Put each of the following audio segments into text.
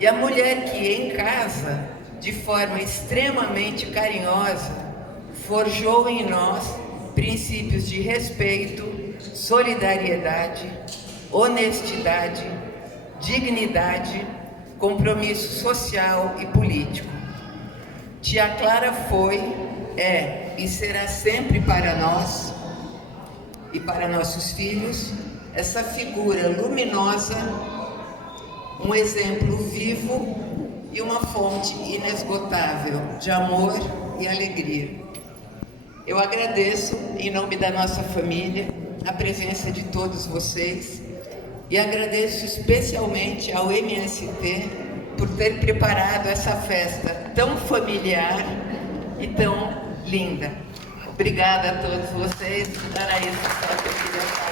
E a mulher que em casa, de forma extremamente carinhosa, forjou em nós princípios de respeito, solidariedade, honestidade, dignidade, compromisso social e político. Tia Clara foi, é e será sempre para nós e para nossos filhos essa figura luminosa, um exemplo vivo e uma fonte inesgotável de amor e alegria. Eu agradeço, em nome da nossa família, a presença de todos vocês e agradeço especialmente ao MST por ter preparado essa festa tão familiar e tão linda. Obrigada a todos vocês. Era isso só que eu queria falar.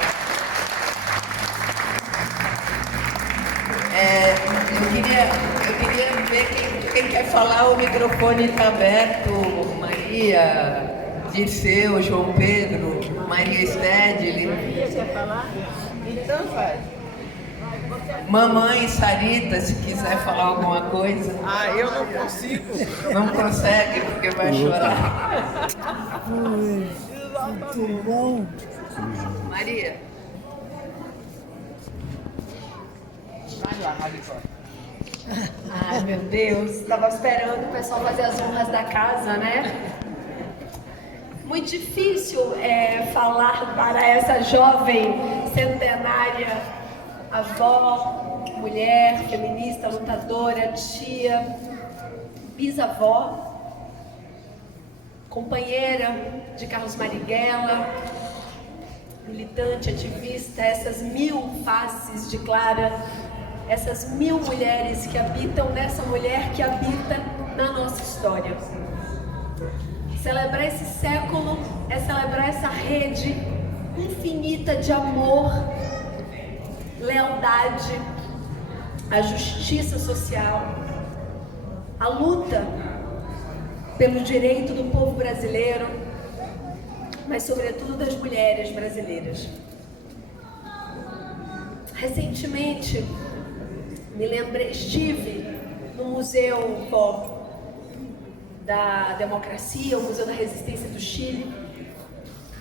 Eu queria ver quem quer falar. O microfone está aberto. Maria, Dirceu, João Pedro, Maria Stedley. Maria quer falar? Então vai. Mamãe Sarita, se quiser falar alguma coisa. Ah, eu não consigo. Não consegue porque vai chorar. Muito bom. Maria. Vai lá, Maricó. Ai, meu Deus, estava esperando o pessoal fazer as honras da casa, né? Muito difícil falar para essa jovem centenária, avó, mulher, feminista, lutadora, tia, bisavó, companheira de Carlos Marighella, militante, ativista, essas 1000 faces de Clara, essas 1000 mulheres que habitam nessa mulher que habita na nossa história. Celebrar esse século é celebrar essa rede infinita de amor, lealdade, a justiça social, a luta pelo direito do povo brasileiro, mas sobretudo das mulheres brasileiras. Recentemente, estive no Museu da Democracia, o Museu da Resistência do Chile,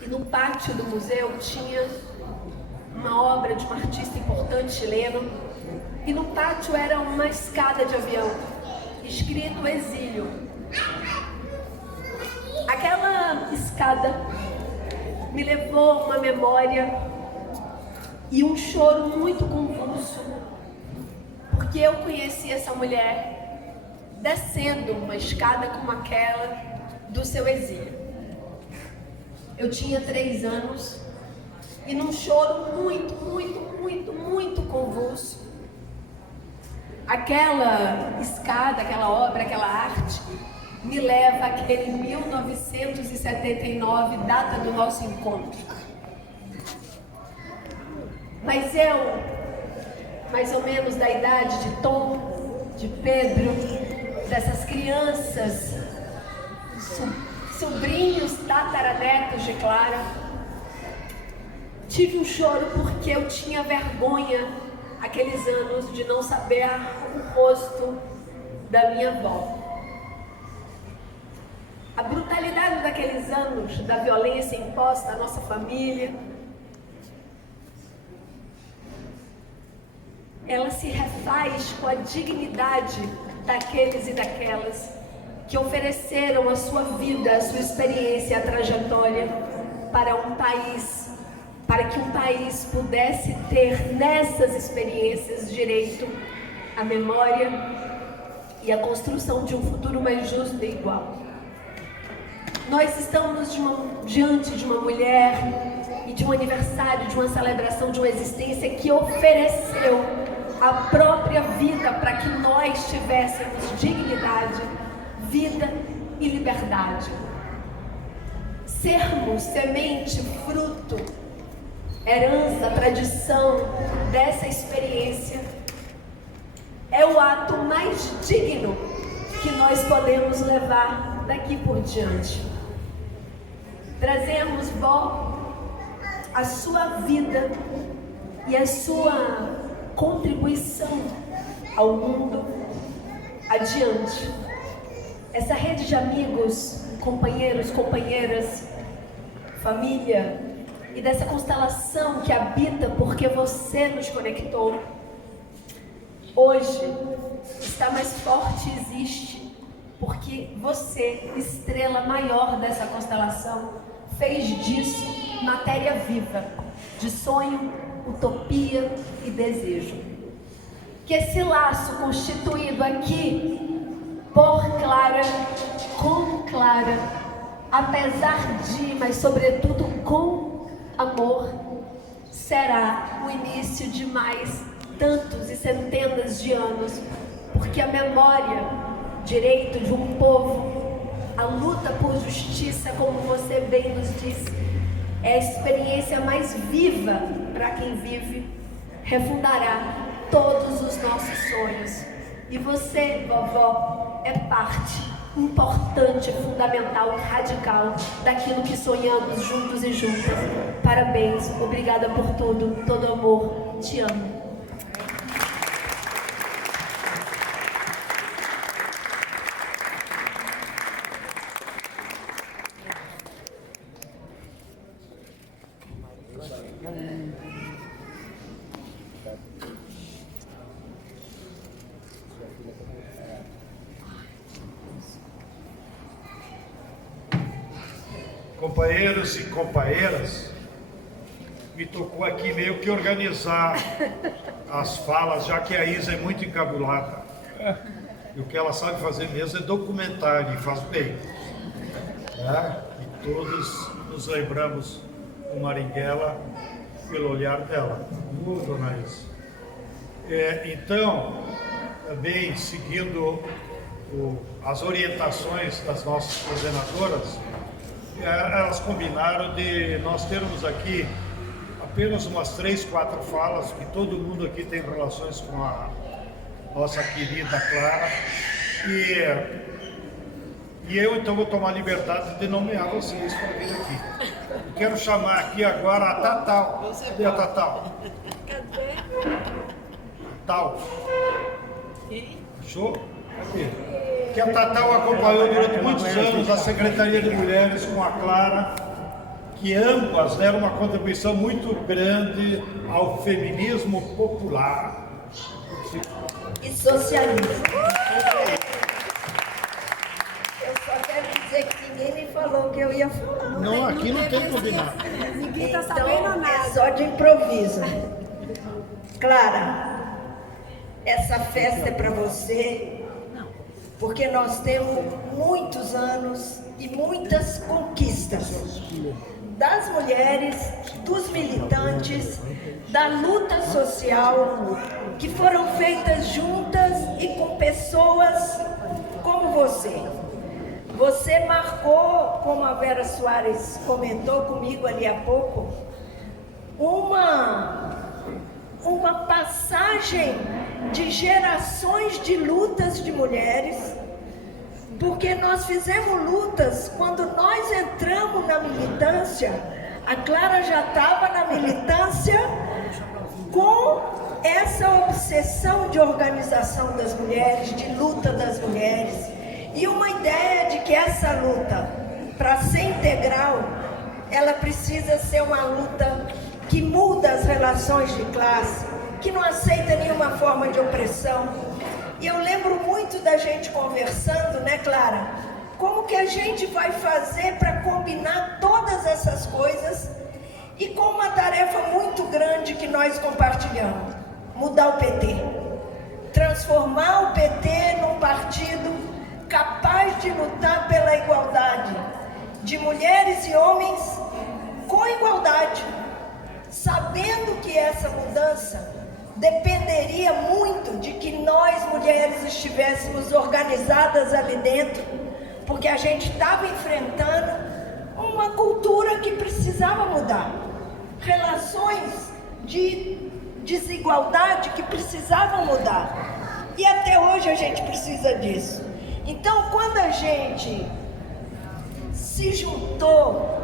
e no pátio do museu tinha uma obra de um artista importante chileno, e no pátio era uma escada de avião, escrito exílio. Aquela escada me levou a uma memória e um choro muito convulso, porque eu conheci essa mulher descendo uma escada como aquela do seu exílio. Eu tinha 3 anos e num choro muito convulso, aquela escada, aquela obra, aquela arte me leva àquele 1979, data do nosso encontro. Mas eu, mais ou menos da idade de Tom, de Pedro, dessas crianças, sobrinhos, tataranetos de Clara, tive um choro porque eu tinha vergonha, aqueles anos, de não saber o rosto da minha avó. A brutalidade daqueles anos, da violência imposta à nossa família, ela se refaz com a dignidade daqueles e daquelas que ofereceram a sua vida, a sua experiência, a trajetória para um país, para que um país pudesse ter nessas experiências direito à memória e à construção de um futuro mais justo e igual. Nós estamos diante de uma mulher e de um aniversário, de uma celebração de uma existência que ofereceu a própria vida para que nós tivéssemos dignidade, vida e liberdade. Sermos semente, fruto, herança, tradição dessa experiência é o ato mais digno que nós podemos levar daqui por diante. Trazemos, vó, a sua vida e a sua contribuição ao mundo adiante. Essa rede de amigos, companheiros, companheiras, família, e dessa constelação que habita porque você nos conectou, hoje está mais forte e existe porque você, estrela maior dessa constelação, fez disso matéria viva, de sonho, utopia e desejo. Que esse laço constituído aqui por Clara, com Clara, apesar de, mas sobretudo com amor, será o início de mais tantos e centenas de anos, porque a memória, direito de um povo, a luta por justiça, como você bem nos disse, é a experiência mais viva para quem vive, refundará todos os nossos sonhos. E você, vovó, é parte importante, fundamental e radical daquilo que sonhamos juntos e juntas. Parabéns, obrigada por tudo, todo amor, te amo. Companheiros e companheiras, me tocou aqui meio que organizar as falas, já que a Isa é muito encabulada. E o que ela sabe fazer mesmo é documentar, e faz bem. E todos nos lembramos do Marighella pelo olhar dela, dona Isa. Então, também seguindo as orientações das nossas coordenadoras, elas combinaram de nós termos aqui apenas umas 3, 4 falas, que todo mundo aqui tem relações com a nossa querida Clara, e eu então vou tomar a liberdade de nomear vocês para vir aqui. Eu quero chamar aqui agora a Tatal. Cadê a Tatal? Tatal. Show? Cadê? Que a Tatal acompanhou durante muitos anos a Secretaria de Mulheres com a Clara, que ambas deram uma contribuição muito grande ao feminismo popular e socialismo. Eu só quero dizer que ninguém me falou que eu ia falar. Não, aqui não tem combinado. Ninguém está sabendo nada. É só de improviso. Clara, essa festa é para você, porque nós temos muitos anos e muitas conquistas das mulheres, dos militantes, da luta social, que foram feitas juntas e com pessoas como você. Você marcou, como a Vera Soares comentou comigo ali há pouco, uma passagem de gerações de lutas de mulheres, porque nós fizemos lutas quando nós entramos na militância. A Clara já estava na militância com essa obsessão de organização das mulheres, de luta das mulheres, e uma ideia de que essa luta, para ser integral, ela precisa ser uma luta que muda as relações de classe, que não aceita nenhuma forma de opressão. E eu lembro muito da gente conversando, né, Clara? Como que a gente vai fazer para combinar todas essas coisas, e com uma tarefa muito grande que nós compartilhamos: mudar o PT, transformar o PT num partido capaz de lutar pela igualdade de mulheres e homens com igualdade, sabendo que essa mudança dependeria muito de que nós, mulheres, estivéssemos organizadas ali dentro, porque a gente estava enfrentando uma cultura que precisava mudar, relações de desigualdade que precisavam mudar, e até hoje a gente precisa disso. Então, quando a gente se juntou,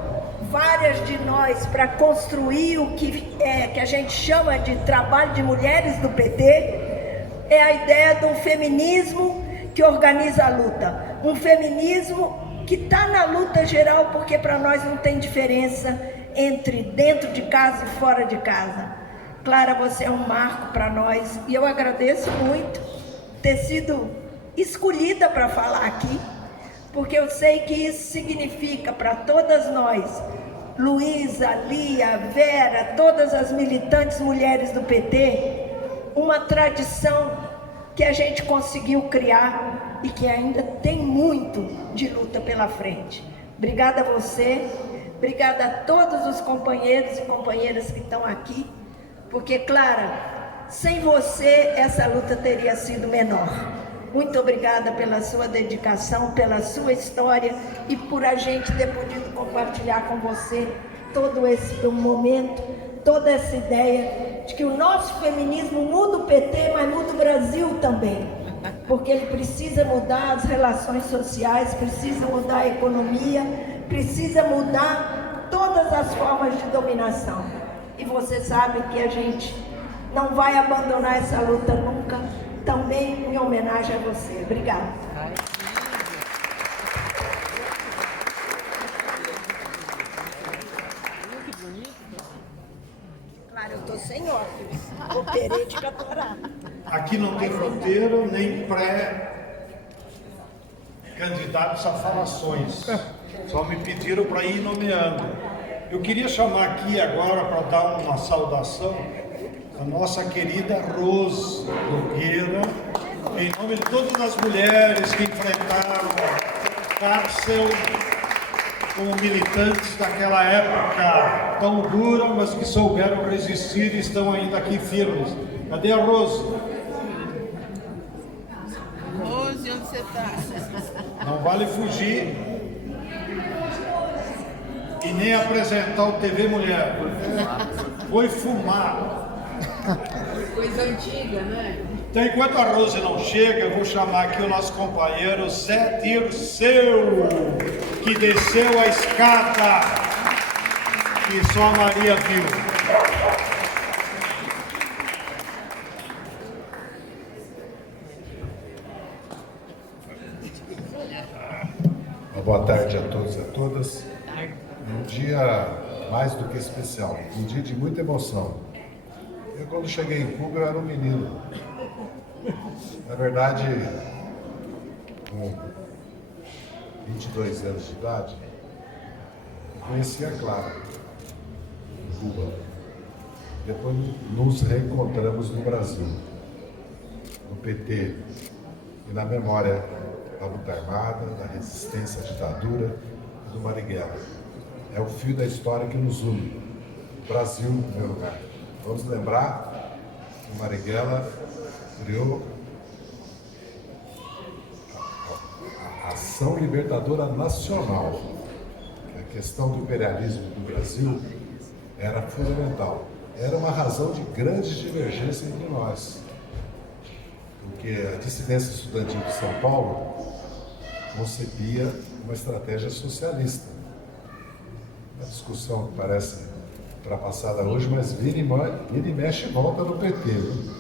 várias de nós, para construir o que a gente chama de trabalho de mulheres do PT, é a ideia de um feminismo que organiza a luta. Um feminismo que está na luta geral, porque para nós não tem diferença entre dentro de casa e fora de casa. Clara, você é um marco para nós e eu agradeço muito ter sido escolhida para falar aqui, porque eu sei que isso significa para todas nós, Luísa, Lia, Vera, todas as militantes mulheres do PT, uma tradição que a gente conseguiu criar e que ainda tem muito de luta pela frente. Obrigada a você, obrigada a todos os companheiros e companheiras que estão aqui, porque, Clara, sem você essa luta teria sido menor. Muito obrigada pela sua dedicação, pela sua história e por a gente ter podido compartilhar com você todo esse momento, toda essa ideia de que o nosso feminismo muda o PT, mas muda o Brasil também. Porque ele precisa mudar as relações sociais, precisa mudar a economia, precisa mudar todas as formas de dominação. E você sabe que a gente não vai abandonar essa luta nunca, também em homenagem a você. Obrigada. Claro, eu estou sem óculos, vou querer te capturar. Aqui não tem roteiro nem pré-candidatos a falações. Só me pediram para ir nomeando. Eu queria chamar aqui agora para dar uma saudação a nossa querida Rose Nogueira, em nome de todas as mulheres que enfrentaram cárcel como militantes daquela época tão dura, mas que souberam resistir e estão ainda aqui firmes. Cadê a Rose? Rose, onde você está? Não vale fugir e nem apresentar o TV Mulher. Foi fumar. Coisa antiga, né? Então, enquanto a Rose não chega, eu vou chamar aqui o nosso companheiro Zé Dirceu, que desceu a escada que só a Maria viu. Boa tarde a todos e a todas. Um dia mais do que especial, um dia de muita emoção. Eu, quando cheguei em Cuba, eu era um menino. Na verdade, com 22 anos de idade, eu conheci a Clara, em Cuba. Depois nos reencontramos no Brasil, no PT, e na memória da luta armada, da resistência à ditadura e do Marighella. É o fio da história que nos une. O Brasil, em primeiro lugar. Vamos lembrar que o Marighella criou a Ação Libertadora Nacional. A questão do imperialismo do Brasil era fundamental. Era uma razão de grande divergência entre nós. Porque a dissidência estudantil de São Paulo concebia uma estratégia socialista. Uma discussão que parece ultrapassada hoje, mas vira e mexe e volta no PT. Viu?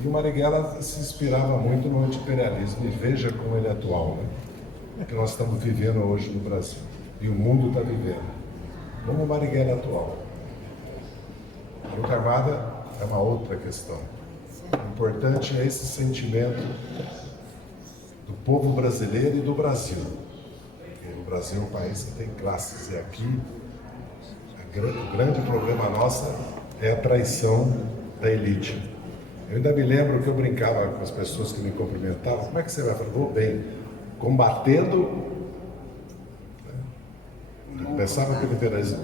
E o Marighella se inspirava muito no anti-imperialismo, e veja como ele é atual, né? Que nós estamos vivendo hoje no Brasil, e o mundo está vivendo. Como o Marighella é atual. A luta armada é uma outra questão. O importante é esse sentimento do povo brasileiro e do Brasil. Porque o Brasil é um país que tem classes, e aqui o grande problema nosso é a traição da elite. Eu ainda me lembro que eu brincava com as pessoas que me cumprimentavam. Como é que você vai? Eu falei, vou bem, combatendo, eu pensava pelo imperialismo,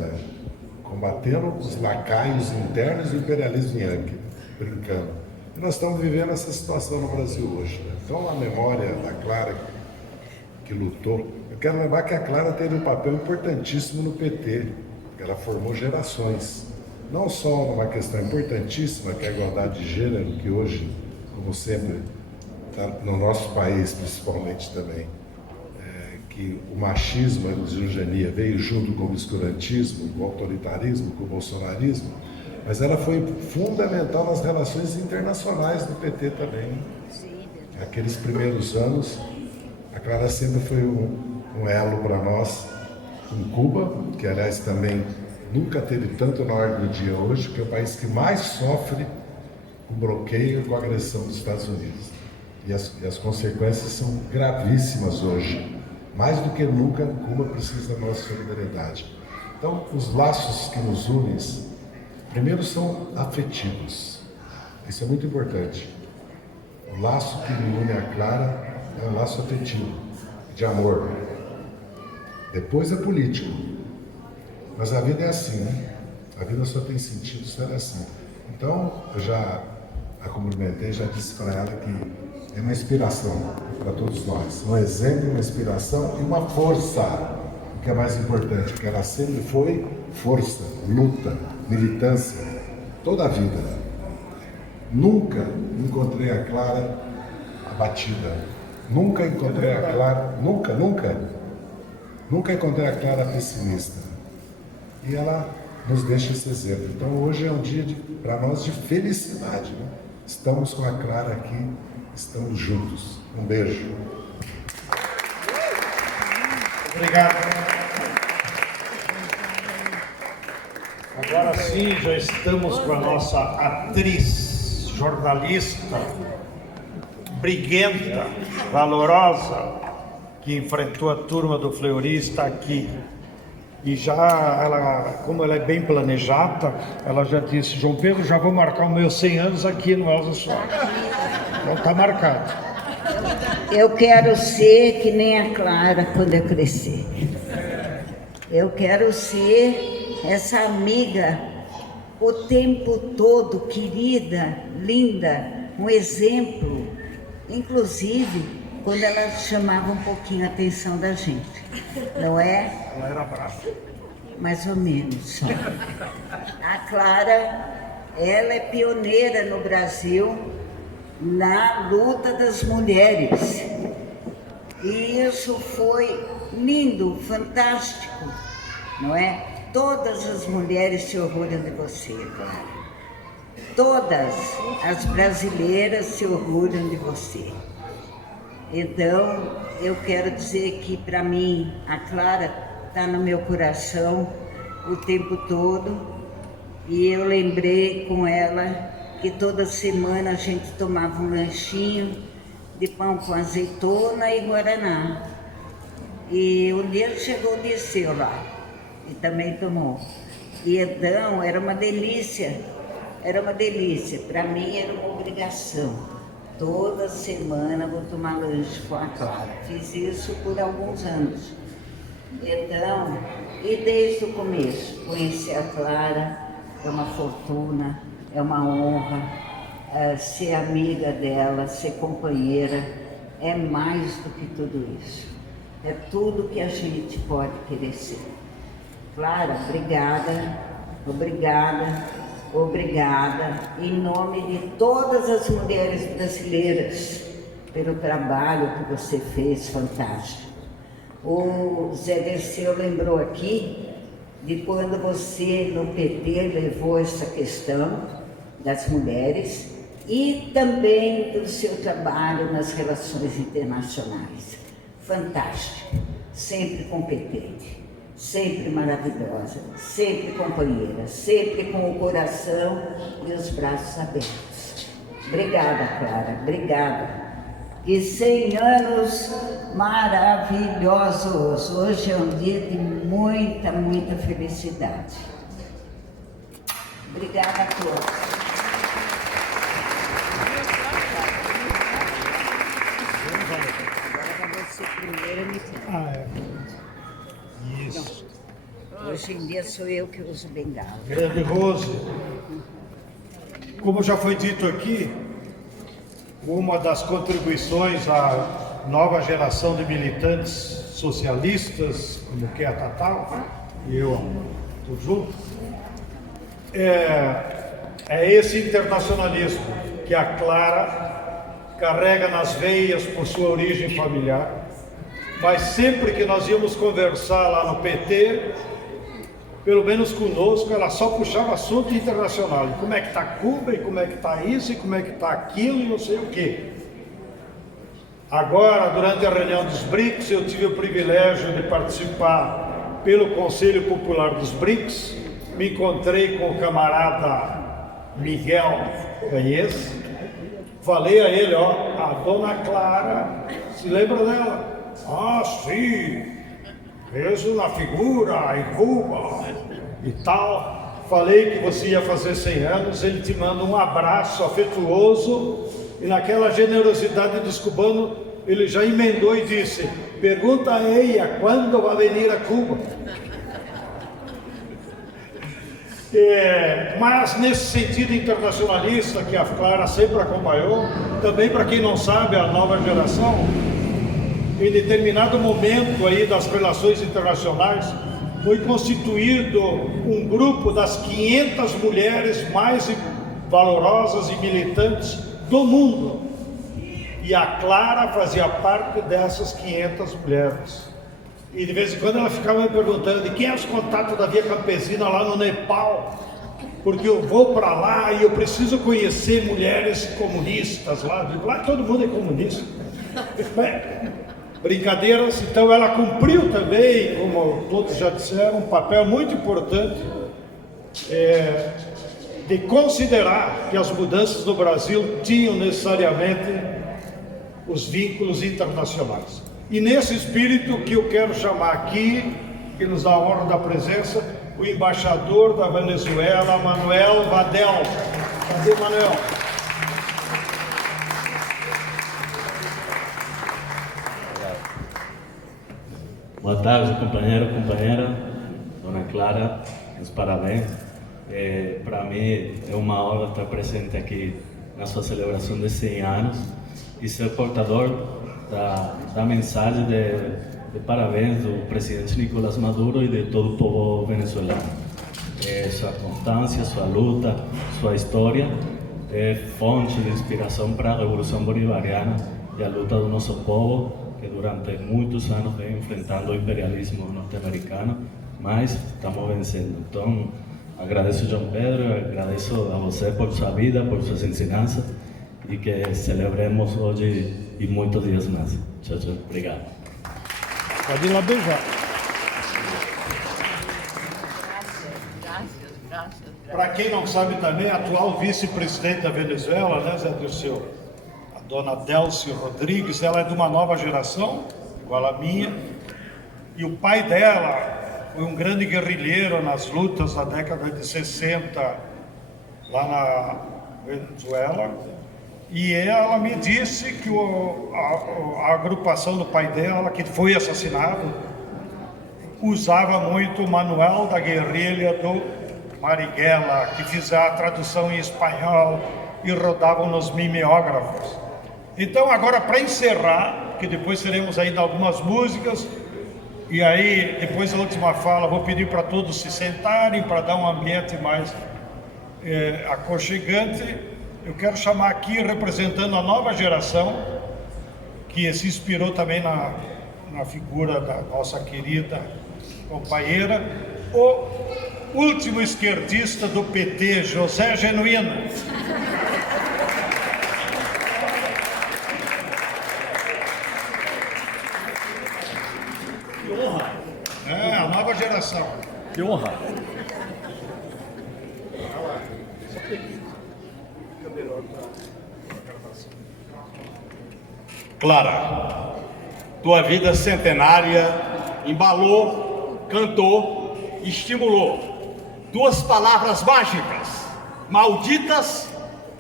combatendo os lacaios internos do imperialismo yankee, brincando. E nós estamos vivendo essa situação no Brasil hoje. Né? Então, a memória da Clara, que lutou, eu quero lembrar que a Clara teve um papel importantíssimo no PT, porque ela formou gerações. Não só numa questão importantíssima, que é a igualdade de gênero, que hoje, como sempre, está no nosso país principalmente também, que o machismo, a misoginia veio junto com o obscurantismo, com o autoritarismo, com o bolsonarismo, mas ela foi fundamental nas relações internacionais do PT também. Aqueles primeiros anos, a Clara sempre foi um elo para nós com Cuba, que aliás também nunca teve tanto na ordem do dia hoje, que é o país que mais sofre com bloqueio e com a agressão dos Estados Unidos. E as consequências são gravíssimas hoje. Mais do que nunca, Cuba precisa da nossa solidariedade. Então, os laços que nos unem, primeiro são afetivos. Isso é muito importante. O laço que me une a Clara é um laço afetivo, de amor. Depois é político. Mas a vida é assim, né? A vida só tem sentido se ela é assim. Então, eu já a cumprimentei, já disse para ela que é uma inspiração para todos nós. Um exemplo, uma inspiração e uma força, o que é mais importante, porque ela sempre foi força, luta, militância, toda a vida. Nunca encontrei a Clara abatida. Nunca encontrei a Clara, nunca encontrei a Clara pessimista. E ela nos deixa esse exemplo. Então hoje é um dia para nós de felicidade, né? Estamos com a Clara aqui, estamos juntos. Um beijo. Obrigado. Agora sim, já estamos com a nossa atriz, jornalista, briguenta, valorosa, que enfrentou a turma do Fleury, está aqui. E já, como ela é bem planejada, ela já disse: João Pedro, já vou marcar os meus 100 anos aqui no Elza Soares. Então está marcado. Eu quero ser que nem a Clara quando eu crescer. Eu quero ser essa amiga o tempo todo, querida, linda, um exemplo. Inclusive, quando ela chamava um pouquinho a atenção da gente, não é? Ela era brava. Mais ou menos só. A Clara, ela é pioneira no Brasil na luta das mulheres. E isso foi lindo, fantástico, não é? Todas as mulheres se orgulham de você, Clara. Todas as brasileiras se orgulham de você. Então, eu quero dizer que, para mim, a Clara está no meu coração o tempo todo. E eu lembrei com ela que toda semana a gente tomava um lanchinho de pão com azeitona e guaraná. E um dia ele chegou e desceu lá, e também tomou. E então, era uma delícia. Para mim, era uma obrigação. Toda semana vou tomar lanche com a Clara. Fiz isso por alguns anos. Então, e desde o começo, conhecer a Clara é uma fortuna, é uma honra. Ser amiga dela, ser companheira, é mais do que tudo isso. É tudo que a gente pode querer ser. Clara, obrigada, em nome de todas as mulheres brasileiras, pelo trabalho que você fez, fantástico. O Zé Dirceu lembrou aqui de quando você no PT levou essa questão das mulheres e também do seu trabalho nas relações internacionais. Fantástico, sempre competente. Sempre maravilhosa, sempre companheira, sempre com o coração e os braços abertos. Obrigada, Clara, obrigada. E 100 anos maravilhosos. Hoje é um dia de muita, muita felicidade. Obrigada a todos. Isso. Hoje em dia sou eu que uso bengala. Grande Rose, como já foi dito aqui, uma das contribuições à nova geração de militantes socialistas, como que é a Tatá, e eu, tudo junto, é esse internacionalismo que a Clara carrega nas veias por sua origem familiar. Mas sempre que nós íamos conversar lá no PT, pelo menos conosco, ela só puxava assunto internacional. E como é que está Cuba, e como é que está isso, e como é que está aquilo, e não sei o quê. Agora, durante a reunião dos BRICS, eu tive o privilégio de participar pelo Conselho Popular dos BRICS. Me encontrei com o camarada Miguel Reis. Falei a ele, a dona Clara, se lembra dela? Ah, sim, vejo na figura em Cuba e tal. Falei que você ia fazer 100 anos, ele te manda um abraço afetuoso. E naquela generosidade dos cubanos, ele já emendou e disse: pergunta a ela quando vai vir a Cuba. Mas nesse sentido internacionalista que a Clara sempre acompanhou, também para quem não sabe, a nova geração, em determinado momento aí das relações internacionais, foi constituído um grupo das 500 mulheres mais valorosas e militantes do mundo. E a Clara fazia parte dessas 500 mulheres. E de vez em quando ela ficava me perguntando de quem é os contatos da Via Campesina lá no Nepal, porque eu vou para lá e eu preciso conhecer mulheres comunistas lá. Lá todo mundo é comunista. Brincadeiras. Então ela cumpriu também, como todos já disseram, um papel muito importante de considerar que as mudanças no Brasil tinham necessariamente os vínculos internacionais. E nesse espírito que eu quero chamar aqui, que nos dá a honra da presença, o embaixador da Venezuela, Manuel Vadel. Cadê o Manuel? Boa tarde, companheiro, companheira, dona Clara, meus parabéns. Para mim é uma honra estar presente aqui na sua celebração de 100 anos e ser portador da mensagem de parabéns do presidente Nicolás Maduro e de todo o povo venezuelano. Sua constância, sua luta, sua história é fonte de inspiração para a Revolução Bolivariana e a luta do nosso povo, que durante muitos anos vem enfrentando o imperialismo norte-americano, mas estamos vencendo. Então, agradeço João Pedro, agradeço a você por sua vida, por suas ensinanças e que celebremos hoje e muitos dias mais. Tchau, tchau. Obrigado. Pode ir lá beijar. Graças. Para quem não sabe também, a atual vice-presidente da Venezuela, né, Zé Dirceu? A dona Delcy Rodrigues, ela é de uma nova geração, igual a minha, e o pai dela foi um grande guerrilheiro nas lutas da década de 60 lá na Venezuela. E ela me disse que a agrupação do pai dela, que foi assassinado, usava muito o manual da guerrilha do Marighella, que fizia a tradução em espanhol e rodavam nos mimeógrafos. Então, agora, para encerrar, que depois teremos ainda algumas músicas, e aí, depois da última fala, vou pedir para todos se sentarem, para dar um ambiente mais aconchegante. Eu quero chamar aqui, representando a nova geração, que se inspirou também na figura da nossa querida companheira, o último esquerdista do PT, José Genuíno. Que honra! A nova geração. Que honra! Clara, tua vida centenária embalou, cantou, estimulou. Duas palavras mágicas, malditas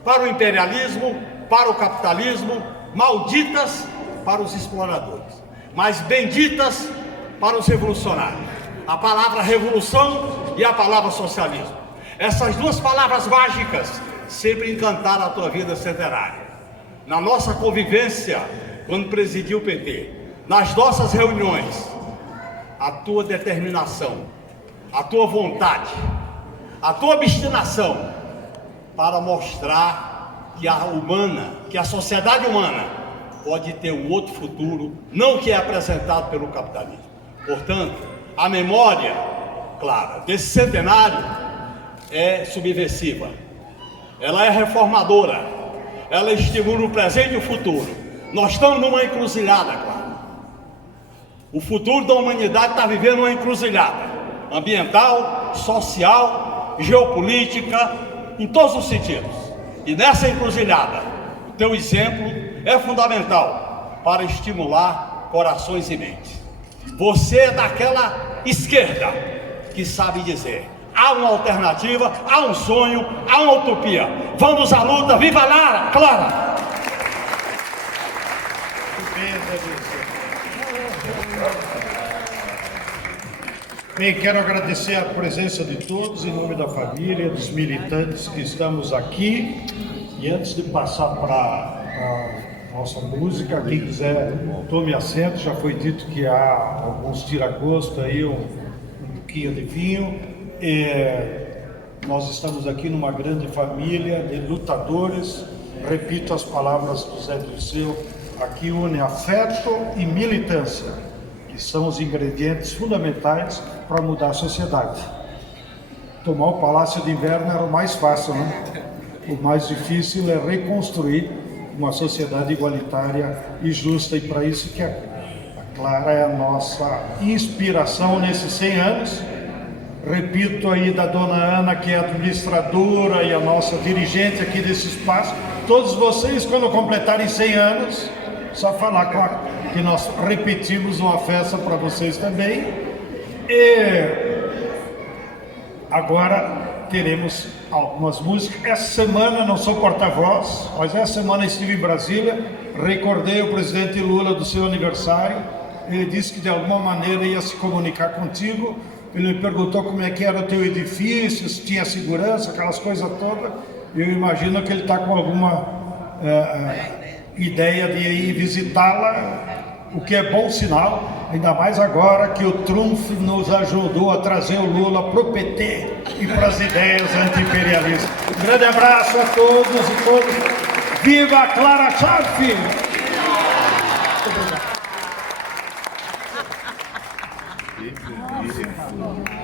para o imperialismo, para o capitalismo, malditas para os exploradores, mas benditas para os revolucionários. A palavra revolução e a palavra socialismo. Essas duas palavras mágicas sempre encantaram a tua vida centenária. Na nossa convivência, quando presidiu o PT, nas nossas reuniões, a tua determinação, a tua vontade, a tua obstinação para mostrar que a sociedade humana pode ter um outro futuro, não que é apresentado pelo capitalismo. Portanto, a memória, Clara, desse centenário é subversiva, ela é reformadora, ela estimula o presente e o futuro. Nós estamos numa encruzilhada, Clara. O futuro da humanidade está vivendo uma encruzilhada ambiental, social, geopolítica, em todos os sentidos. E nessa encruzilhada, o teu exemplo é fundamental para estimular corações e mentes. Você é daquela esquerda que sabe dizer: há uma alternativa, há um sonho, há uma utopia. Vamos à luta, viva Lara, Clara! Bem, quero agradecer a presença de todos, em nome da família, dos militantes que estamos aqui. E antes de passar para a nossa música, quem quiser tome assento. Já foi dito que há alguns tira-gosto aí, um pouquinho de vinho. Nós estamos aqui numa grande família de lutadores. Repito as palavras do Zé Dirceu: aqui une afeto e militância, que são os ingredientes fundamentais para mudar a sociedade. Tomar o Palácio de Inverno era o mais fácil, né? O mais difícil é reconstruir uma sociedade igualitária e justa, e para isso que a Clara é a nossa inspiração nesses 100 anos. Repito aí da dona Ana, que é administradora e a nossa dirigente aqui desse espaço. Todos vocês, quando completarem 100 anos, só falar, claro, que nós repetimos uma festa para vocês também. E agora teremos algumas músicas. Essa semana, não sou porta-voz, mas essa semana estive em Brasília, recordei o presidente Lula do seu aniversário. Ele disse que de alguma maneira ia se comunicar contigo. Ele me perguntou como é que era o teu edifício, se tinha segurança, aquelas coisas todas. Eu imagino que ele está com alguma ideia de ir visitá-la, o que é bom sinal, ainda mais agora que o Trump nos ajudou a trazer o Lula para o PT e para as ideias anti-imperialistas. Um grande abraço a todos e todas. Viva a Clara Scharf! Obrigado.